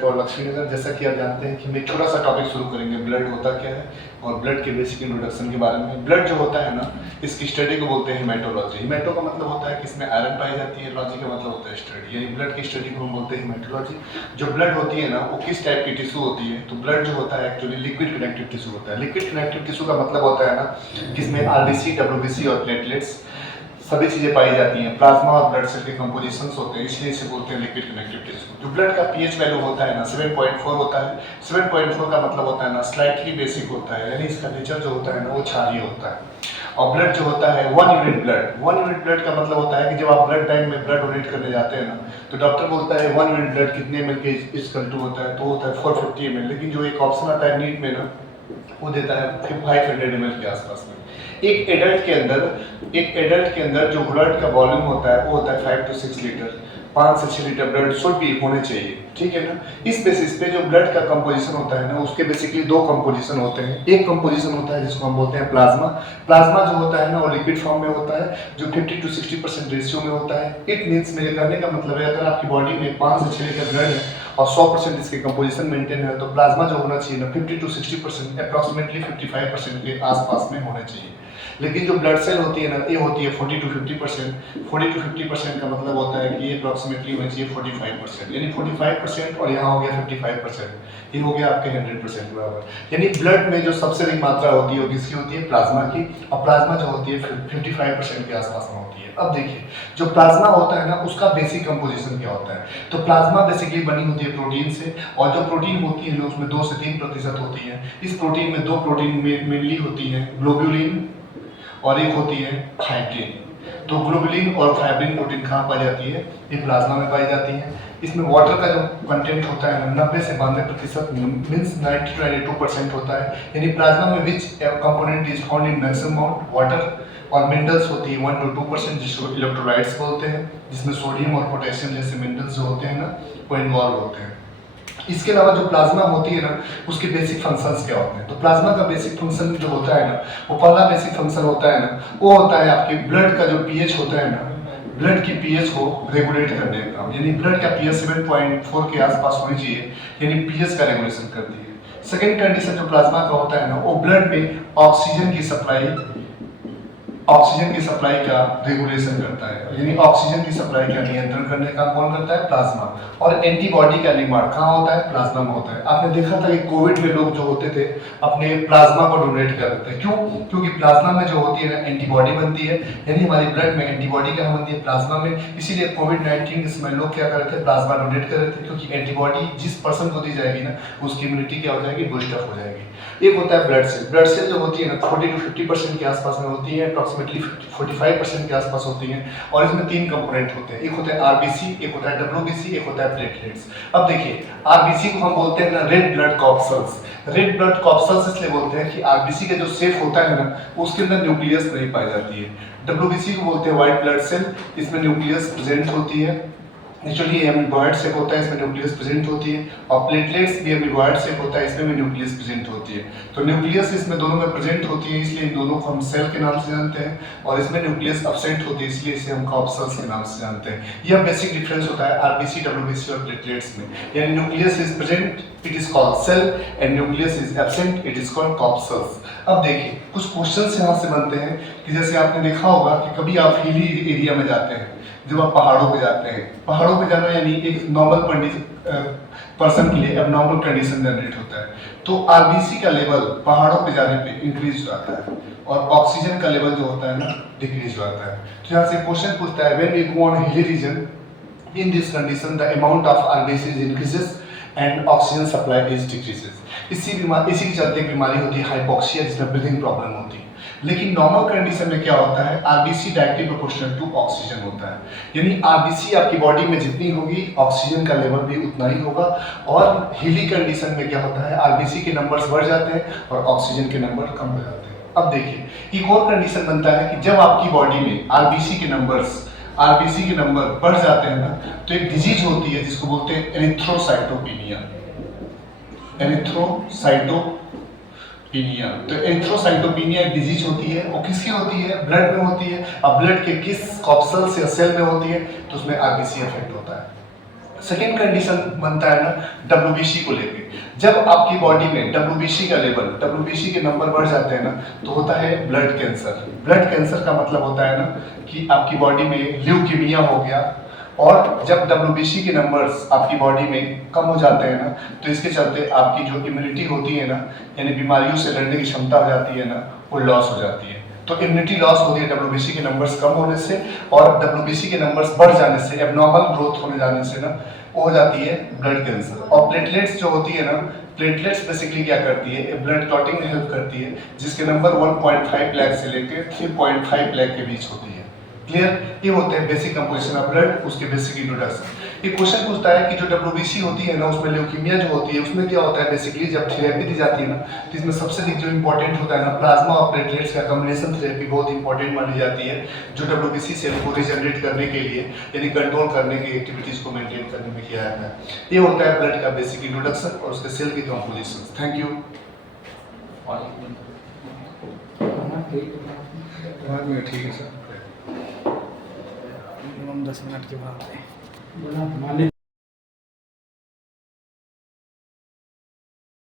For Laxmi Nagar. जैसा कि आप जानते हैं कि हम एक छोटा सा टॉपिक शुरू करेंगे, ब्लड होता क्या है और ब्लड के बेसिक इंट्रोडक्शन के बारे में। ब्लड जो होता है ना, इसकी स्टडी को बोलते हैं हेमेटोलॉजी। हेमेटो का मतलब होता है कि इसमें आयरन पाई जाती है, लॉजी का मतलब होता है स्टडी, यानी ब्लड की स्टडी को हम बोलते हैं हेमेटोलॉजी। जो ब्लड होती है ना, वो किस टाइप की टिश्यू होती है, तो ब्लड जो होता है एक्चुअली लिक्विड कनेक्टिव टिश्यू होता है। लिक्विड कनेक्टिव टिश्यू का मतलब होता है ना कि इसमें आरबीसी, डब्ल्यूबीसी और प्लेटलेट्स सभी चीजें पाई जाती हैं। प्लाज्मा और ब्लड सेल के कंपोजिशंस होते हैं, इसलिए इसे बोलते हैं लिक्विड कनेक्टिव टिश्यू। जो ब्लड का पीएच वैल्यू होता है ना 7.4 होता है। 7.4 का मतलब होता है ना स्लाइटली बेसिक होता है, यानी इसका नेचर जो होता है ना वो क्षारीय होता है। और ब्लड जो होता है 1 यूनिट ब्लड, 1 यूनिट ब्लड का मतलब होता है कि जब आप ब्लड बैंक में ब्लड डोनेट करने जाते हैं ना, तो डॉक्टर बोलता है 1 यूनिट ब्लड कितने ml के इक्वल टू होता है, तो होता है 450 ml। लेकिन जो एक ऑप्शन आता है नीट में ना, वो देता है 500 ml के आसपास में। एक एडल्ट के अंदर जो ब्लड का वॉल्यूम होता है वो होता है 5 to 6 लीटर। 5 से 6 लीटर ब्लड शुड भी होने चाहिए, ठीक है ना। इस बेसिस पे जो ब्लड का कंपोजिशन होता है ना, उसके बेसिकली दो कंपोजिशन होते हैं। एक कंपोजिशन होता है जिसको हम बोलते हैं प्लाज्मा। प्लाज्मा जो होता है ना, वो लिक्विड फॉर्म में होता है, जो 50 to 60% रेशियो में होता है। इट मीन्स मेरे कहने का मतलब है, अगर आपकी बॉडी में 5 से 6 लीटर ब्लड है और 100% इसके कंपोजिशन मेंटेन है, तो प्लाज्मा जो होना चाहिए ना 50 to 60%, अप्रॉक्सीमेटली 55% के आसपास में होना चाहिए। लेकिन जो ब्लड सेल होती है ना, ये होती है 40 to 50%। 40 to 50% का मतलब होता है कि ये अप्रॉक्सीमेटली होना चाहिए 45%, यानी 45% और यहाँ हो गया 55%, ये हो गया आपके 100% बराबर। यानी ब्लड में जो सबसे अधिक मात्रा होती है वो किसकी होती है, प्लाज्मा की। और प्लाज्मा जो होती है 55% के आसपास में होती है। अब देखिए, जो प्लाज्मा होता है ना, उसका बेसिक कंपोजिशन क्या होता है, तो प्लाज्मा बेसिकली बनी होती है प्रोटीन से, और जो प्रोटीन होती है ना उसमें 2 से 3% होती है। इस प्रोटीन में 2 प्रोटीन मेनली होती है, ग्लोब्यूलिन और एक होती है फाइब्रिन। तो ग्लोबुलिन और फाइब्रिन प्रोटीन कहाँ पाई जाती है, ये प्लाज्मा में पाई जाती है। इसमें वाटर का जो कंटेंट होता है 90 से 92% मीन्स 90 to 92% होता है। यानी प्लाज्मा में विच component is found in maximum amount water, और मिनरल्स होती है 1 to 2% जिसको इलेक्ट्रोलाइट्स बोलते हैं, जिसमें सोडियम और पोटेशियम जैसे मिनरल्स जो होते हैं ना वो इन्वॉल्व होते हैं। इसके अलावा जो प्लाज्मा होती है ना, उसके बेसिक फंक्शंस क्या होते हैं, तो प्लाज्मा का बेसिक फंक्शन जो होता है ना, वो पहला बेसिक फंक्शन होता है ना, वो होता है आपके ब्लड का जो पीएच होता है ना, ब्लड की पीएच को रेगुलेट करने का। यानी ब्लड का पीएच 7.4 के आसपास होनी चाहिए, यानी पीएच का रेगुलेशन करती है। सेकेंड कंडीशन जो प्लाज्मा का होता है ना, वो ब्लड में ऑक्सीजन की सप्लाई का रेगुलेशन करता है, यानी ऑक्सीजन की सप्लाई का नियंत्रण करने का कौन करता है, प्लाज्मा। और एंटीबॉडी का निर्माण कहाँ होता है, प्लाज्मा में होता है। आपने देखा था कि कोविड में लोग जो होते थे अपने प्लाज्मा को डोनेट करते थे, क्यों, क्योंकि प्लाज्मा में जो होती है ना एंटीबॉडी बनती है, यानी हमारे ब्लड में एंटीबॉडी कहाँ बनती है, प्लाज्मा में। इसीलिए कोविड-19 के समय लोग क्या कर रहे थे, प्लाज्मा डोनेट कर रहे थे, क्योंकि एंटीबॉडी जिस पर्सन को दी जाएगी ना, उसकी इम्यूनिटी क्या हो जाएगी, बूस्ट अप हो जाएगी। एक होता है ब्लड सेल। ब्लड सेल जो होती है ना 40 to 50% के आसपास में होती है, अप्रॉक्सीमेटली 45% के आसपास होती है, और इसमें 3 कंपोनेंट होते हैं। एक होता है आरबीसी, एक होता है डब्ल्यूबीसी, एक होता है प्लेटलेट्स। अब देखिए, आरबीसी को हम बोलते हैं ना red blood corpuscles. Red blood corpuscles इसलिए बोलते हैं कि आरबीसी का जो शेप होता है ना, उसके अंदर न्यूक्लियस नहीं पाई जाती है। डब्ल्यूबीसी को बोलते हैं व्हाइट ब्लड सेल, इसमें न्यूक्लियस प्रेजेंट होती है। एक्चुअली ये एम्बॉयड शेप होता है, इसमें न्यूक्लियस प्रेजेंट होती है। और प्लेटलेट्स भी एम्बॉयड शेप होता है, इसमें भी न्यूक्लियस प्रेजेंट होती है। तो न्यूक्लियस इसमें दोनों में प्रेजेंट होती है, इसलिए इन दोनों को हम सेल के नाम से जानते हैं, और इसमें न्यूक्लियस एब्सेंट होती है, इसलिए इसे हम कॉर्पसल्स के नाम से जानते हैं। यह बेसिक डिफरेंस होता है आरबीसी, डब्ल्यूबीसी और प्लेटलेट्स में। यानी nucleus is present, it is called cell, and nucleus is absent, it is called corpuscles. अब देखिए, कुछ क्वेश्चंस यहाँ से बनते हैं कि जैसे आपने देखा होगा कि कभी आप हिली एरिया में जाते हैं, जब आप पहाड़ों पे जाते हैं, पहाड़ों पे जाना यानी एक नॉर्मल पर्सन के लिए एबनॉर्मल कंडीशन जनरेट होता है। तो आरबीसी का लेवल पहाड़ों पे जाने पे इंक्रीज हो जाता है, और ऑक्सीजन का लेवल जो होता है ना डिक्रीज हो जाता है। तो यहाँ से क्वेश्चन पूछता है, when we go on hilly region in this condition the amount of RBC increases and oxygen supply is decreases. इसी के चलते एक बीमारी होती है हाइपोक्सिया, जिसमें ब्रीथिंग प्रॉब्लम होती है। लेकिन नॉर्मल कंडीशन में क्या होता है, RBC directly proportional to oxygen होता है, यानी आरबीसी आपकी बॉडी में जितनी होगी ऑक्सीजन का लेवल भी उतना ही होगा। और हिली कंडीशन में क्या होता है, आरबीसी के नंबर्स बढ़ जाते हैं और ऑक्सीजन के नंबर कम हो जाते हैं। अब देखिए, एक और कंडीशन बनता है कि जब आपकी बॉडी में आरबीसी के नंबर बढ़ जाते हैं ना, तो एक डिजीज होती है जिसको बोलते हैं एरिथ्रोसाइटोपिनिया। तो एरिथ्रोसाइटोपिनिया एक डिजीज होती है, वो किसकी होती है, ब्लड में होती है। अब ब्लड के किस कॉर्पसल्स या सेल में होती है, तो उसमें आरबीसी इफेक्ट होता है। सेकेंड कंडीशन बनता है ना WBC को लेके। जब आपकी बॉडी में WBC का लेवल, WBC के नंबर बढ़ जाते हैं ना, तो होता है ब्लड कैंसर। ब्लड कैंसर का मतलब होता है ना कि आपकी बॉडी में ल्यूकीमिया हो गया, और जब WBC के नंबर्स आपकी बॉडी में कम हो जाते हैं ना, तो इसके चलते आपकी जो इम्यूनिटी होती है ना, यानी बीमारियों से लड़ने की क्षमता हो जाती है ना, वो लॉस हो जाती है। तो इम्यूनिटी लॉस होती है WBC के नंबर्स कम होने से, और WBC के नंबर्स बढ़ जाने से, एबनॉर्मल ग्रोथ होने जाने से ना, वो हो जाती है ब्लड कैंसर। और प्लेटलेट्स जो होती है ना, प्लेटलेट्स बेसिकली क्या करती है, ब्लड क्लॉटिंग में हेल्प करती है, जिसके नंबर 1.5 लाख से लेकर 3.5 लाख के बीच होती है। क्लियर? ये होते हैं बेसिक कंपोजिशन ऑफ ब्लड, उसके बेसिक इंट्रोडक्शन। ये क्वेश्चन पूछता है कि जो WBC होती है ना, उसमें ल्यूकीमिया जो होती है, उसमें क्या होता है बेसिकली, जब थेरेपी दी जाती है ना, तो इसमें सबसे अधिक जो इंपॉर्टेंट होता है ना, प्लाज्मा और प्लेटलेट्स का कॉम्बिनेशन थेरेपी बहुत इंपॉर्टेंट मानी जाती है, जो WBC सेल को रिजनरेट करने के लिए, यानी कंट्रोल करने की एक्टिविटीज को मेंटेन करने में किया जाता है। ये होता है ब्लड का बेसिक इंट्रोडक्शन और उसके सेल की कंपोजिशन। Thank you. ठीक है सर, हम 10 मिनट के बाद